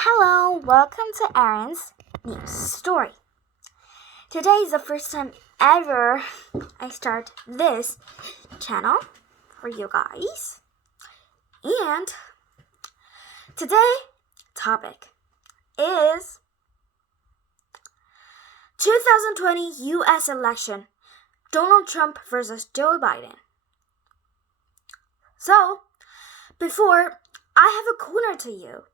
Hello, welcome to Aaron's news story. Today is the first time ever I start this channel for you guys. And today's topic is 2020 US election, Donald Trump versus Joe Biden. So, before I have a corner to you.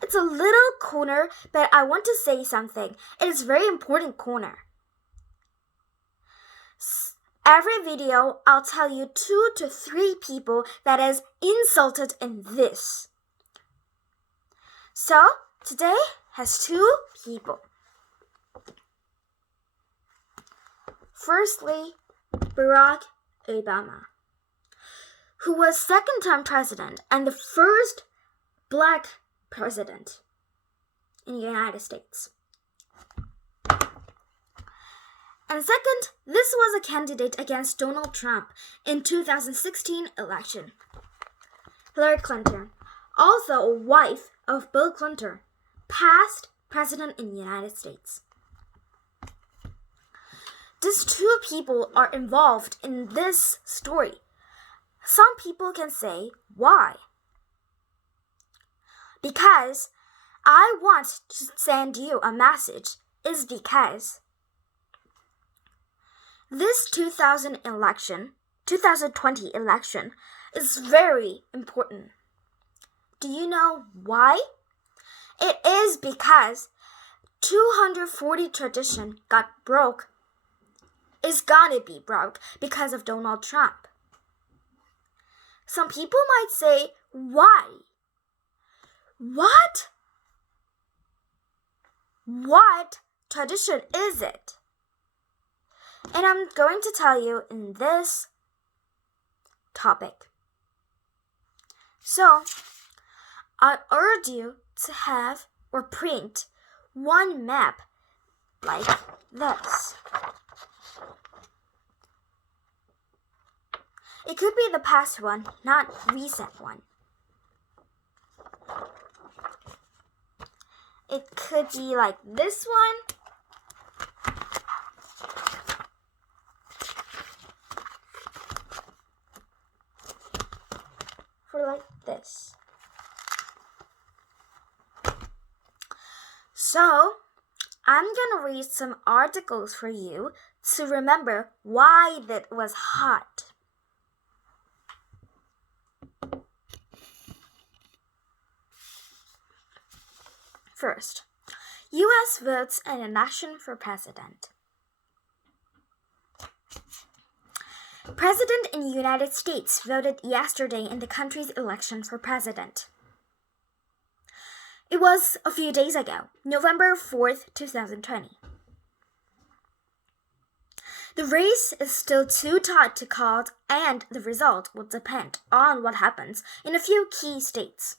It's a little corner, but I want to say something. It is a very important corner. Every video, I'll tell you 2 to 3 people that is insulted in this. So, today has 2 people. Firstly, Barack Obama, who was second-time president and the first black president in the United States. And second, this was a candidate against Donald Trump in 2016 election. Hillary Clinton, also a wife of Bill Clinton, past president in the United States. These 2 people are involved in this story. Some people can say, why? Because I want to send you a message is because this 2020 election is very important. Do you know why? It is because 240 tradition is gonna be broke because of Donald Trump. Some people might say, why? What tradition is it? And I'm going to tell you in this topic. So, I urge you to have or print one map like this. It could be the past one, not recent one. It could be like this one. For like this. So, I'm gonna read some articles for you to remember why that was hot. First, U.S. votes in election for president. President in the United States voted yesterday in the country's election for president. It was a few days ago, November 4th, 2020. The race is still too tight to call, and the result will depend on what happens in a few key states.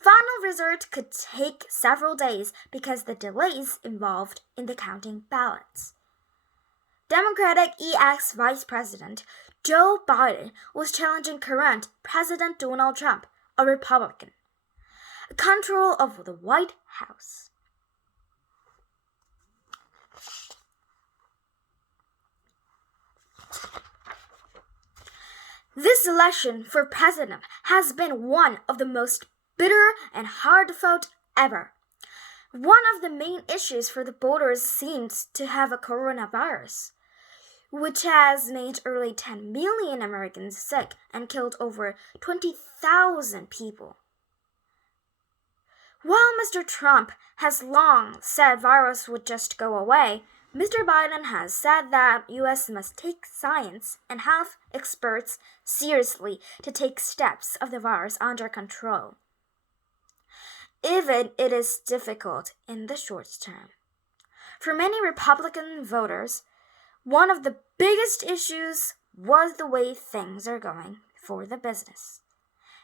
Final result could take several days because the delays involved in the counting ballots. Democratic ex-Vice President Joe Biden was challenging current President Donald Trump, a Republican, control of the White House. This election for president has been one of the most bitter and hard-fought ever. One of the main issues for the voters seems to have a coronavirus, which has made nearly 10 million Americans sick and killed over 20,000 people. While Mr. Trump has long said virus would just go away, Mr. Biden has said that U.S. must take science and health experts seriously to take steps of the virus under control. Even it is difficult in the short term. For many Republican voters, one of the biggest issues was the way things are going for the business.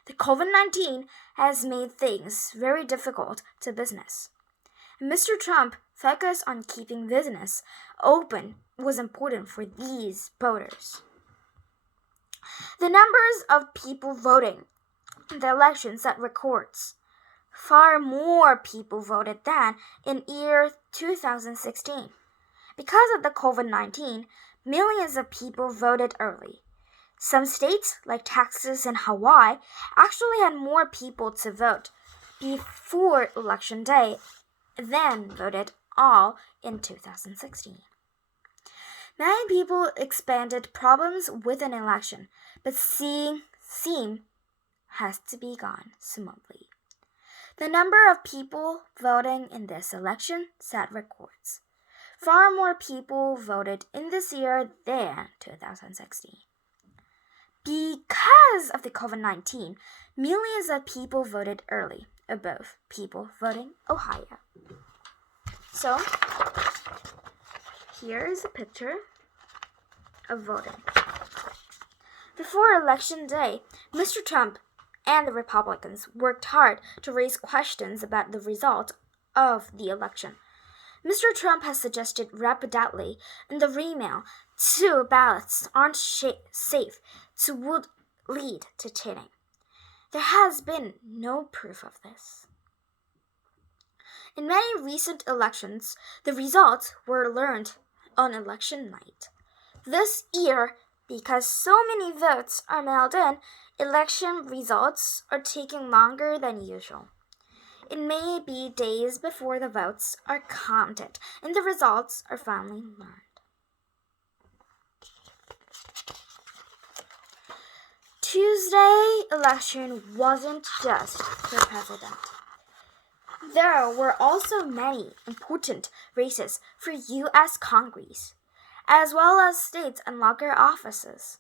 The COVID-19 has made things very difficult to business. Mr. Trump focused on keeping business open was important for these voters. The numbers of people voting in the elections set records. far more people voted than in year 2016. Because of the COVID-19, millions of people voted early. Some states, like Texas and Hawaii, actually had more people to vote before Election Day than voted all in 2016. Many people expanded problems with an election, but seem has to be gone smoothly. The number of people voting in this election set records. Far more people voted in this year than 2016. Because of the COVID-19, millions of people voted early, above people voting Ohio. So, here's a picture of voting. Before Election Day, Mr. Trump and the Republicans worked hard to raise questions about the result of the election. Mr. Trump has suggested repeatedly in the email 2 ballots aren't safe would lead to cheating. There has been no proof of this. In many recent elections, the results were learned on election night. This year, because so many votes are mailed in, election results are taking longer than usual. It may be days before the votes are counted and the results are finally learned. Tuesday election wasn't just for president. There were also many important races for U.S. Congress, as well as states and local offices.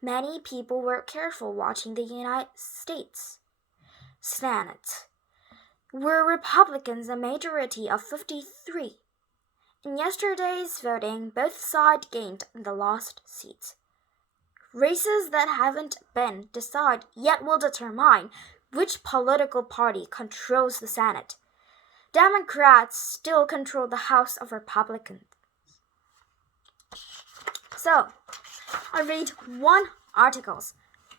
Many people were careful watching the United States Senate, where Republicans a majority of 53. In yesterday's voting, both sides gained the lost seats. Races that haven't been decided yet will determine which political party controls the Senate. Democrats still control the House of Republicans. So, I read 1 article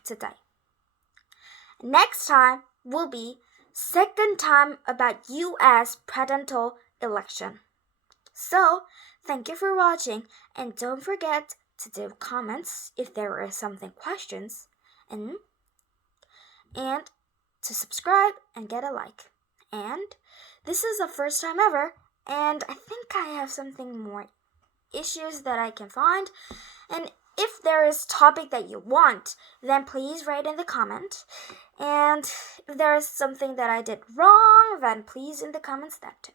today. Next time will be second time about U.S. presidential election. So, thank you for watching and don't forget to do comments if there are something questions and to subscribe and get a like. And this is the first time ever, and I think I have something more issues that I can find. And if there is topic that you want, then please write in the comment. And if there is something that I did wrong, then please in the comments that too.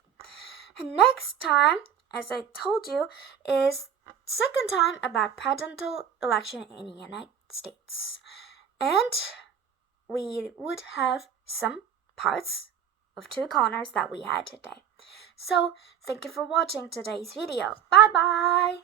And next time, as I told you, is second time about presidential election in the United States. And we would have some parts of 2 corners that we had today. So, thank you for watching today's video. Bye-bye!